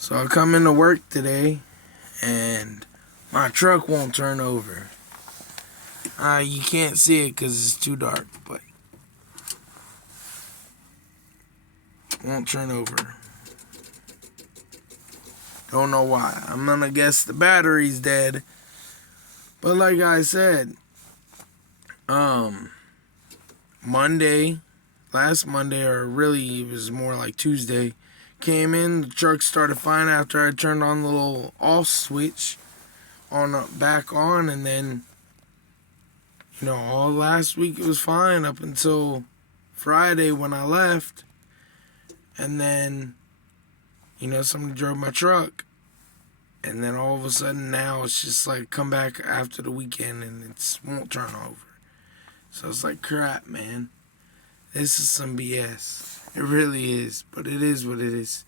So I come into work today and my truck won't turn over. You can't see it because it's too dark, but it won't turn over. Don't know why. I'm gonna guess the battery's dead. But like I said, Monday, last Monday, or really it was more like Tuesday, came in, the truck started fine after I turned on the little off switch back on, and then all last week it was fine up until Friday when I left, and then somebody drove my truck, and then all of a sudden now it's just like come back after the weekend and it won't turn over. So it's like, crap, man. This is some BS. It really is, but it is what it is.